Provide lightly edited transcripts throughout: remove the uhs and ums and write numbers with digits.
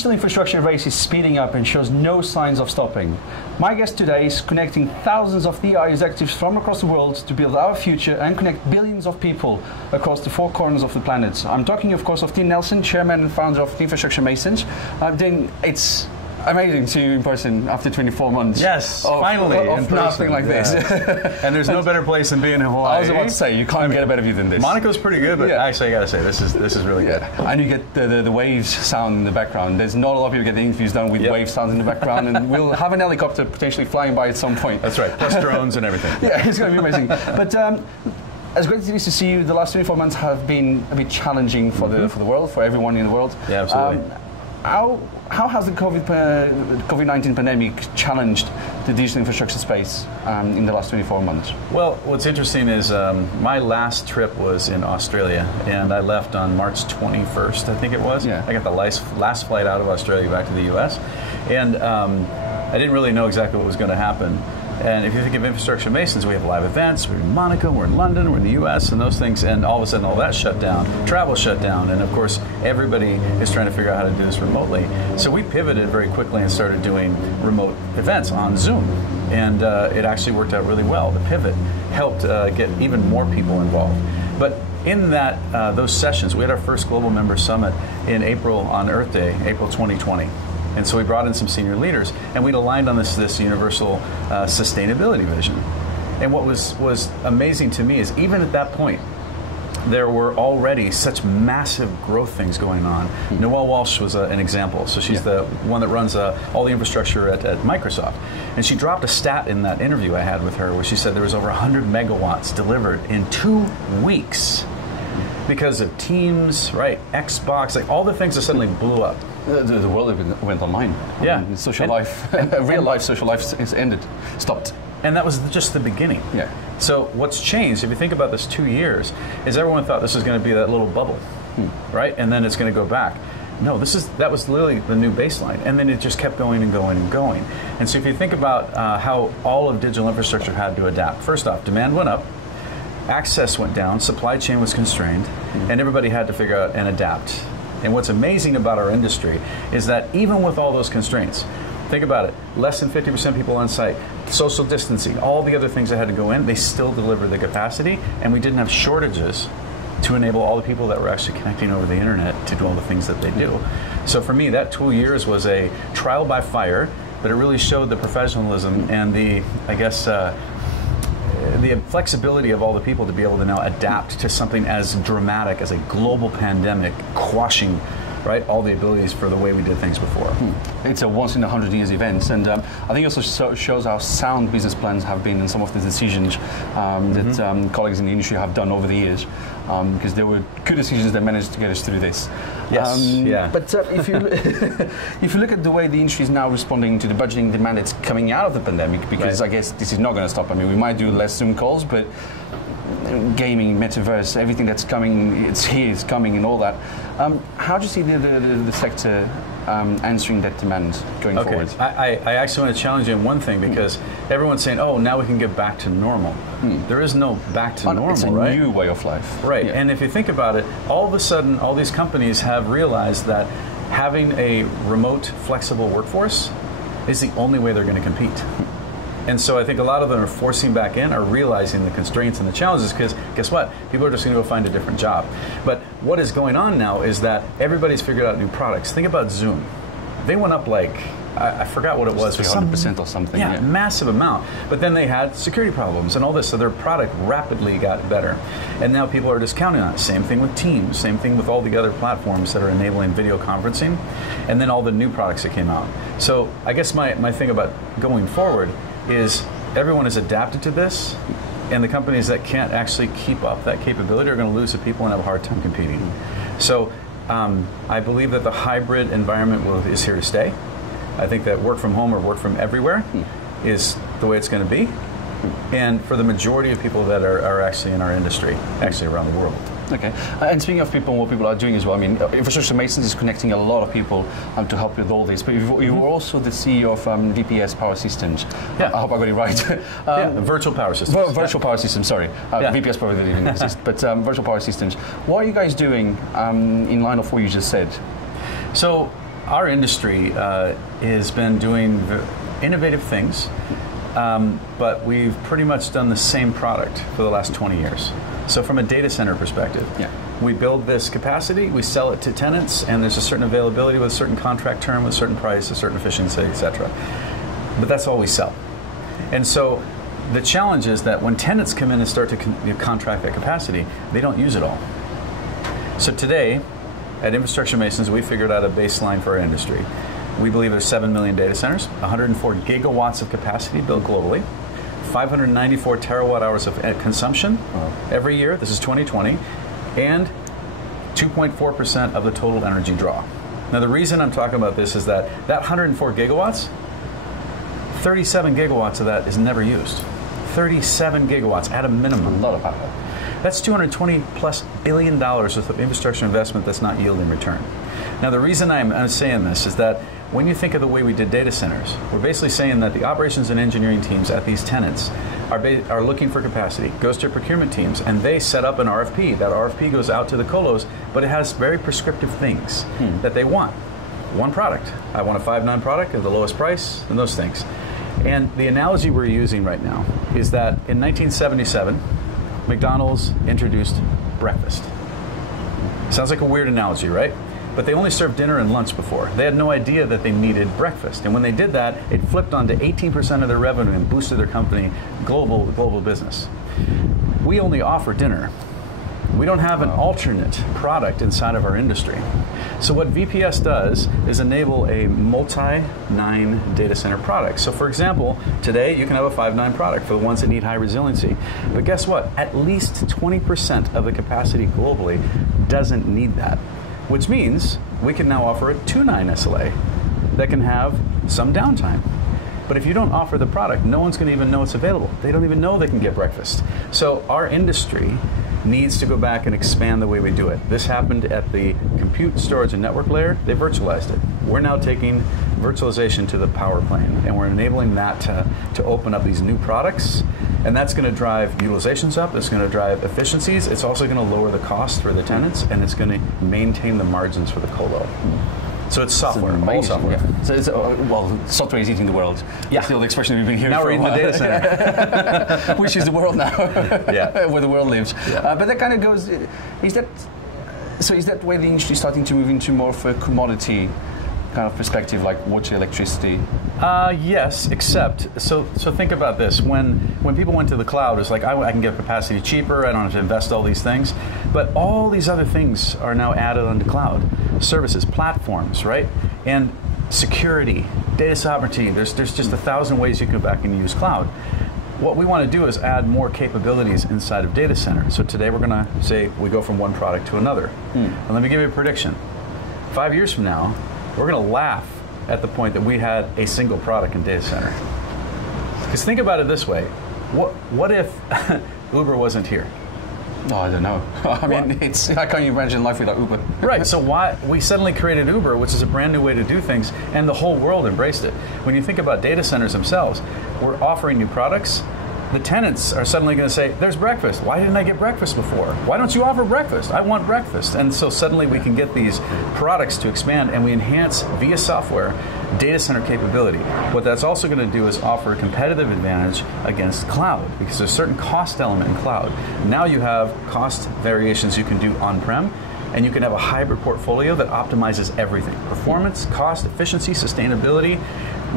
digital infrastructure race is speeding up and shows no signs of stopping. My guest today is connecting thousands of DI executives from across the world to build our future and connect billions of people across the four corners of the planet. I'm talking, of course, of Dean Nelson, chairman and founder of Infrastructure Masons. Dean, it's amazing to see you in person after 24 months. Yes, finally. Of nothing like this. And there's no better place than being in Hawaii. I was about to say, you can't get a better view than this. Monaco's pretty good, but actually I gotta say, this is really good. And you get the waves sound in the background. There's not a lot of people get the interviews done with wave sounds in the background, and we'll have an helicopter potentially flying by at some point. That's right, plus drones and everything. Yeah, it's going to be amazing. But as great as it is to see you, the last 24 months have been a bit challenging for the world, for everyone in the world. Yeah, absolutely. How has the COVID-19 pandemic challenged the digital infrastructure space in the last 24 months? Well, what's interesting is my last trip was in Australia, and I left on March 21st, I think it was. Yeah. I got the last flight out of Australia back to the US, and I didn't really know exactly what was going to happen. And if you think of Infrastructure Masons, we have live events, we're in Monaco, we're in London, we're in the US, and those things, and all of a sudden all that shut down, travel shut down, and of course everybody is trying to figure out how to do this remotely. So we pivoted very quickly and started doing remote events on Zoom, and it actually worked out really well. The pivot helped get even more people involved. But in that those sessions, we had our first Global Member Summit in April on Earth Day, April 2020. And so we brought in some senior leaders, and we'd aligned on this universal sustainability vision. And what was amazing to me is even at that point, there were already such massive growth things going on. Noelle Walsh was an example. So she's the one that runs all the infrastructure at Microsoft. And she dropped a stat in that interview I had with her where she said there was over 100 megawatts delivered in 2 weeks because of Teams, right, Xbox, like all the things that suddenly blew up. The world went online. Yeah. Social life, real life social life is ended, stopped. And that was just the beginning. Yeah. So what's changed, if you think about this 2 years, is everyone thought this was going to be that little bubble, right? And then it's going to go back. No, that was literally the new baseline. And then it just kept going and going and going. And so if you think about how all of digital infrastructure had to adapt, first off, demand went up, access went down, supply chain was constrained, and everybody had to figure out and adapt. And what's amazing about our industry is that even with all those constraints, think about it, less than 50% people on site, social distancing, all the other things that had to go in, they still delivered the capacity, and we didn't have shortages to enable all the people that were actually connecting over the internet to do all the things that they do. So for me, that 2 years was a trial by fire, but it really showed the professionalism and the, I guess, the flexibility of all the people to be able to now adapt to something as dramatic as a global pandemic quashing, right, all the abilities for the way we did things before. It's a once in 100 years event, and I think it also shows how sound business plans have been in some of the decisions that colleagues in the industry have done over the years, because there were good decisions that managed to get us through this. Yes, But if you if you look at the way the industry is now responding to the budgeting demand that's coming out of the pandemic, because I guess this is not going to stop. I mean, we might do less Zoom calls, but gaming, metaverse, everything that's coming, it's here, it's coming, and all that. How do you see the sector answering that demand going forward? I actually want to challenge you on one thing, because everyone's saying, oh, now we can get back to normal. There is no back to normal, it's a right? new way of life. Right, Yeah. and if you think about it, all of a sudden, all these companies have realized that having a remote, flexible workforce is the only way they're going to compete. And so I think a lot of them are forcing back in, are realizing the constraints and the challenges, because guess what? People are just going to go find a different job. But what is going on now is that everybody's figured out new products. Think about Zoom. They went up like, I forgot what it was. 300% or something. Yeah, massive amount. But then they had security problems and all this, so their product rapidly got better. And now people are just counting on it. Same thing with Teams, same thing with all the other platforms that are enabling video conferencing, and then all the new products that came out. So I guess my thing about going forward is everyone has adapted to this, and the companies that can't actually keep up that capability are going to lose the people and have a hard time competing. So I believe that the hybrid environment is here to stay. I think that work from home or work from everywhere is the way it's going to be. And for the majority of people that are actually in our industry, actually around the world. Okay. And speaking of people and what people are doing as well, I mean, Infrastructure Masons is connecting a lot of people to help with all this. But you were also the CEO of VPS Power Systems. Yeah. I hope I got it right. Virtual Power Systems. Virtual Power Systems, sorry. VPS probably didn't even exist. But Virtual Power Systems. What are you guys doing in line of what you just said? So our industry has been doing innovative things, but we've pretty much done the same product for the last 20 years. So from a data center perspective, we build this capacity, we sell it to tenants, and there's a certain availability with a certain contract term, with a certain price, a certain efficiency, etc. But that's all we sell. And so the challenge is that when tenants come in and start to contract that capacity, they don't use it all. So today, at Infrastructure Masons, we figured out a baseline for our industry. We believe there's 7 million data centers, 104 gigawatts of capacity built globally, 594 terawatt hours of consumption every year, this is 2020, and 2.4% of the total energy draw. Now the reason I'm talking about this is that 104 gigawatts, 37 gigawatts of that is never used. 37 gigawatts at a minimum. A lot of power. That's $220 plus billion worth of infrastructure investment that's not yielding return. Now the reason I'm saying this is that when you think of the way we did data centers, we're basically saying that the operations and engineering teams at these tenants are looking for capacity, goes to procurement teams, and they set up an RFP. That RFP goes out to the colos, but it has very prescriptive things that they want. One product. I want a 5.9 product at the lowest price, and those things. And the analogy we're using right now is that in 1977, McDonald's introduced breakfast. Sounds like a weird analogy, right? But they only served dinner and lunch before. They had no idea that they needed breakfast. And when they did that, it flipped onto 18% of their revenue and boosted their company global business. We only offer dinner. We don't have an alternate product inside of our industry. So what VPS does is enable a multi-9 data center product. So for example, today you can have a 5.9 product for the ones that need high resiliency. But guess what? At least 20% of the capacity globally doesn't need that, which means we can now offer a 2.9 SLA that can have some downtime. But if you don't offer the product, no one's going to even know it's available. They don't even know they can get breakfast. So our industry needs to go back and expand the way we do it. This happened at the compute, storage, and network layer. They virtualized it. We're now taking virtualization to the power plane, and we're enabling that to open up these new products, and that's going to drive utilizations up, it's going to drive efficiencies, it's also going to lower the cost for the tenants, and it's going to maintain the margins for the colo. So it's software, all software. Yeah. So it's, well, software is eating the world. Yeah. That's the old expression we've been hearing now for we're in the data center. Which is the world now, where the world lives. Yeah. But that kind of goes, is that where the industry is starting to move into more of a commodity kind of perspective, like water, electricity? Yes, except, so think about this. When people went to the cloud, it's like, I can get capacity cheaper, I don't have to invest all these things. But all these other things are now added onto cloud. Services, platforms, right? And security, data sovereignty, there's just 1,000 ways you can go back and use cloud. What we want to do is add more capabilities inside of data center. So today we're going to say we go from one product to another. And let me give you a prediction. 5 years from now, we're going to laugh at the point that we had a single product in data center. Because think about it this way. What if Uber wasn't here? No, I don't know. I mean, I can't imagine life without Uber. Right, so why we suddenly created Uber, which is a brand new way to do things, and the whole world embraced it. When you think about data centers themselves, we're offering new products. The tenants are suddenly going to say, there's breakfast. Why didn't I get breakfast before? Why don't you offer breakfast? I want breakfast. And so suddenly we can get these products to expand, and we enhance via software data center capability. What that's also going to do is offer a competitive advantage against cloud, because there's a certain cost element in cloud. Now you have cost variations you can do on-prem, and you can have a hybrid portfolio that optimizes everything. Performance, cost, efficiency, sustainability.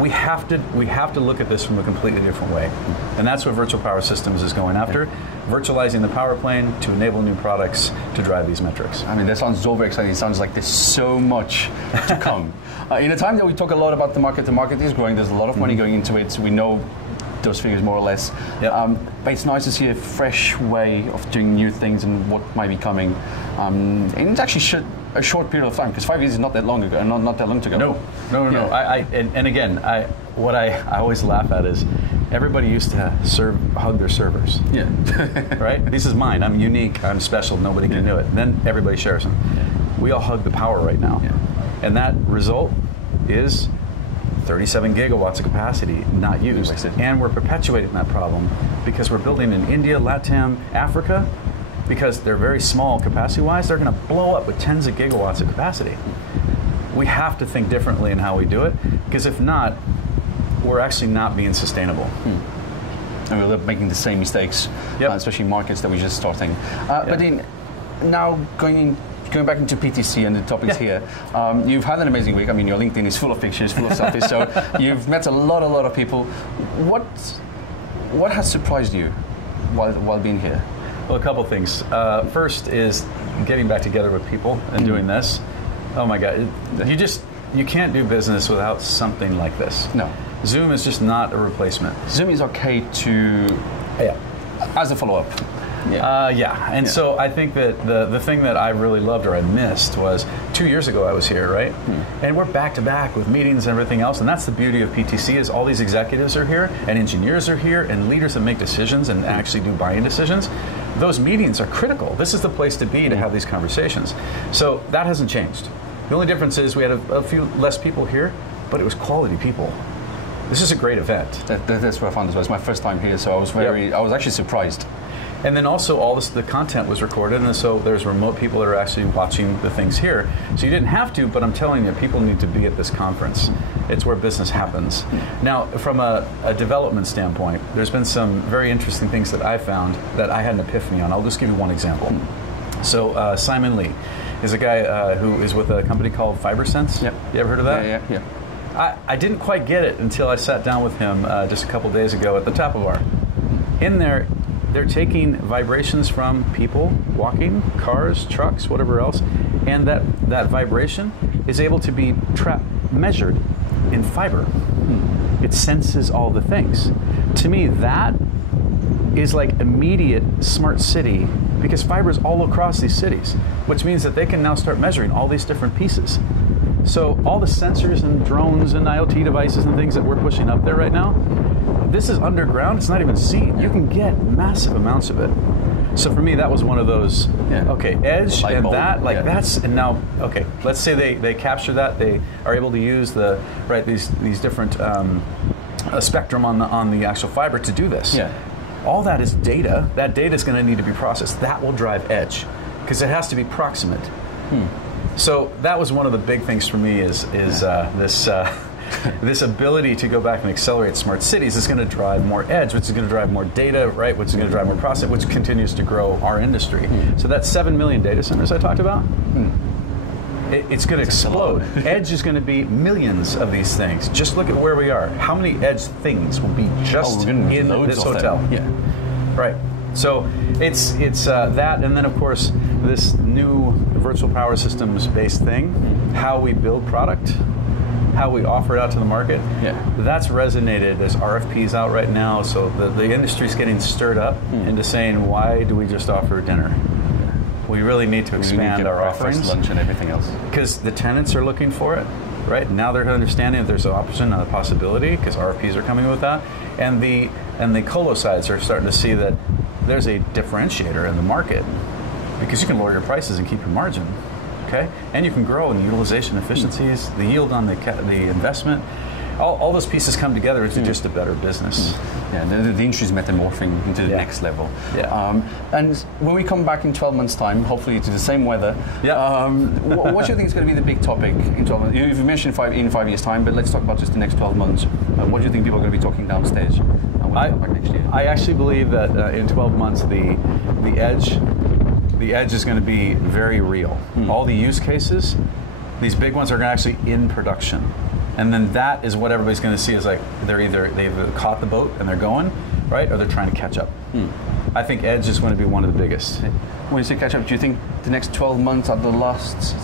We have to look at this from a completely different way. And that's what Virtual Power Systems is going after, virtualizing the power plane to enable new products to drive these metrics. I mean, that sounds so very exciting. It sounds like there's so much to come. In a time that we talk a lot about the market is growing, there's a lot of money going into it. We know those figures more or less. But it's nice to see a fresh way of doing new things and what might be coming. And it's actually a short period of time, because 5 years is not that long ago, not that long to go. No. And again, what I always laugh at is everybody used to hug their servers. Yeah. Right? This is mine. I'm unique. I'm special. Nobody can do it. And then everybody shares them. We all hug the power right now. Yeah. And that result is 37 gigawatts of capacity not used. And we're perpetuating that problem because we're building in India, LATAM, Africa, because they're very small capacity-wise. They're going to blow up with tens of gigawatts of capacity. we have to think differently in how we do it, because if not, we're actually not being sustainable. And we'll end up making the same mistakes, especially in markets that we're just starting. But then, now going back into PTC and the topics here, you've had an amazing week. I mean, your LinkedIn is full of pictures, full of selfies, so you've met a lot of people. What has surprised you while being here? Well, a couple things. First is getting back together with people and doing this. Oh my God, you can't do business without something like this. No. Zoom is just not a replacement. Zoom is okay to, as a follow-up. And so I think that the thing that I really loved or I missed was 2 years ago I was here, right? And we're back to back with meetings and everything else, and that's the beauty of PTC is all these executives are here, and engineers are here, and leaders that make decisions and actually do buying decisions. Those meetings are critical. This is the place to be to have these conversations. So that hasn't changed. The only difference is we had a few less people here, but it was quality people. This is a great event. That's what I found as well. It's my first time here, so I was actually surprised. And then also all the content was recorded, and so there's remote people that are actually watching the things here. So you didn't have to, but I'm telling you, people need to be at this conference. It's where business happens. Now, from a development standpoint, there's been some very interesting things that I found that I had an epiphany on. I'll just give you one example. So Simon Lee is a guy who is with a company called FiberSense. Yep. You ever heard of that? Yeah. I didn't quite get it until I sat down with him just a couple days ago at the Tapa Bar. In there, they're taking vibrations from people walking, cars, trucks, whatever else, and that vibration is able to be measured in fiber. It senses all the things. To me, that is like immediate smart city, because fiber is all across these cities, which means that they can now start measuring all these different pieces. So all the sensors and drones and IoT devices and things that we're pushing up there right now, this is underground, it's not even seen. You can get massive amounts of it. So for me, that was one of those, okay, edge and that, that's, and now, okay, let's say they capture that, they are able to use these different spectrum on the actual fiber to do this. Yeah. All that is data. That data is going to need to be processed. That will drive edge, because it has to be proximate. So that was one of the big things for me is this ability to go back and accelerate smart cities is going to drive more edge, which is going to drive more data, right? Which is going to drive more process, which continues to grow our industry. So that 7 million data centers I talked about, it's going to explode. Edge is going to be millions of these things. Just look at where we are. How many edge things will be just in this hotel? Yeah. Right. So it's that, and then of course this new virtual power systems based thing, how we build product, how we offer it out to the market. That's resonated as RFPs out right now. So the industry's getting stirred up into saying, why do we just offer dinner? We really need to expand our offerings, lunch and everything else, because the tenants are looking for it. Right now, they're understanding that there's an option and a possibility, because RFPs are coming with that, and the colo sides are starting to see that there's a differentiator in the market, because you can lower your prices and keep your margin, okay, and you can grow in utilization efficiencies, the yield on the investment. All those pieces come together into just a better business. Yeah, the industry is metamorphing into the next level. And when we come back in 12 months' time, hopefully to the same weather, what do you think is going to be the big topic in 12 months? You've mentioned in 5 years' time, but let's talk about just the next 12 months. What do you think people are going to be talking downstage when we come back next year? I actually believe that in 12 months, the edge is going to be very real. All the use cases, these big ones, are going to actually in production. And then that is what everybody's going to see is like they've caught the boat and they're going, right, or they're trying to catch up. I think edge is going to be one of the biggest. When you say catch up, do you think the next 12 months are the last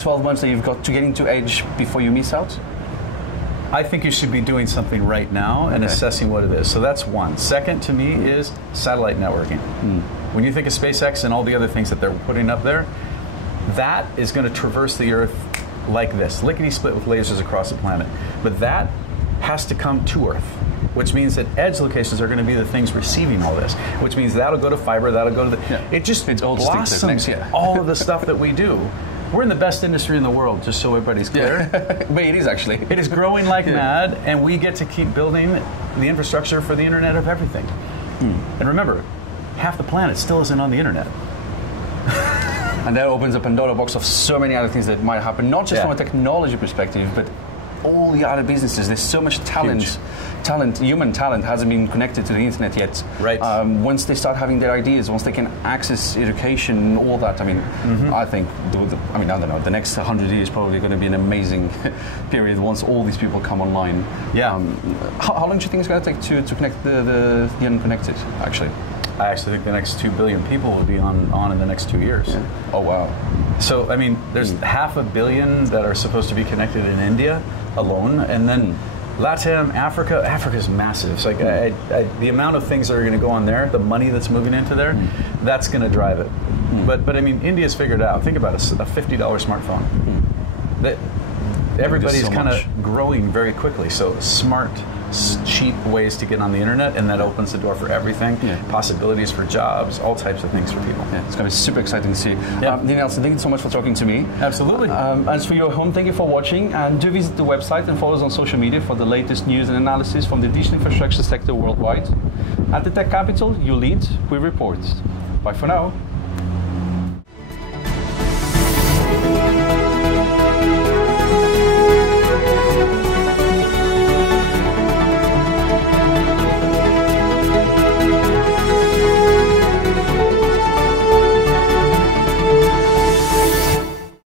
12 months that you've got to get into edge before you miss out? I think you should be doing something right now and assessing what it is. So that's one. Second, to me, is satellite networking. When you think of SpaceX and all the other things that they're putting up there, that is going to traverse the Earth like this, lickety-split with lasers across the planet. But that has to come to Earth, which means that edge locations are going to be the things receiving all this, which means that'll go to fiber, that'll go to the... It just blossoms all of the stuff that we do. We're in the best industry in the world, just so everybody's clear. But it is actually. It is growing like mad, and we get to keep building the infrastructure for the Internet of everything. And remember, half the planet still isn't on the Internet. And that opens up a Pandora box of so many other things that might happen, not just from a technology perspective, but all the other businesses. There's so much talent. Human talent hasn't been connected to the internet yet. Right. Once they start having their ideas, once they can access education, all that, I mean, I think, I don't know, the next 100 years is probably going to be an amazing period once all these people come online. Yeah. How long do you think it's going to take to connect the unconnected, actually? I actually think the next 2 billion people will be on in the next 2 years. Yeah. Oh, wow. So, I mean, there's 500 million that are supposed to be connected in India alone, and then Latin, Africa's massive. It's like the amount of things that are going to go on there, the money that's moving into there, that's going to drive it. But I mean, India's figured out. Think about a $50 smartphone. That everybody's kind of growing very quickly. So smart, cheap ways to get on the internet, and that opens the door for everything. Possibilities for jobs, all types of things for people. It's going to be super exciting to see. Nelson, thank you so much for talking to me. Absolutely. As for your home, thank you for watching, and do visit the website and follow us on social media for the latest news and analysis from the digital infrastructure sector worldwide. At the Tech Capital, you lead, we report. Bye for now.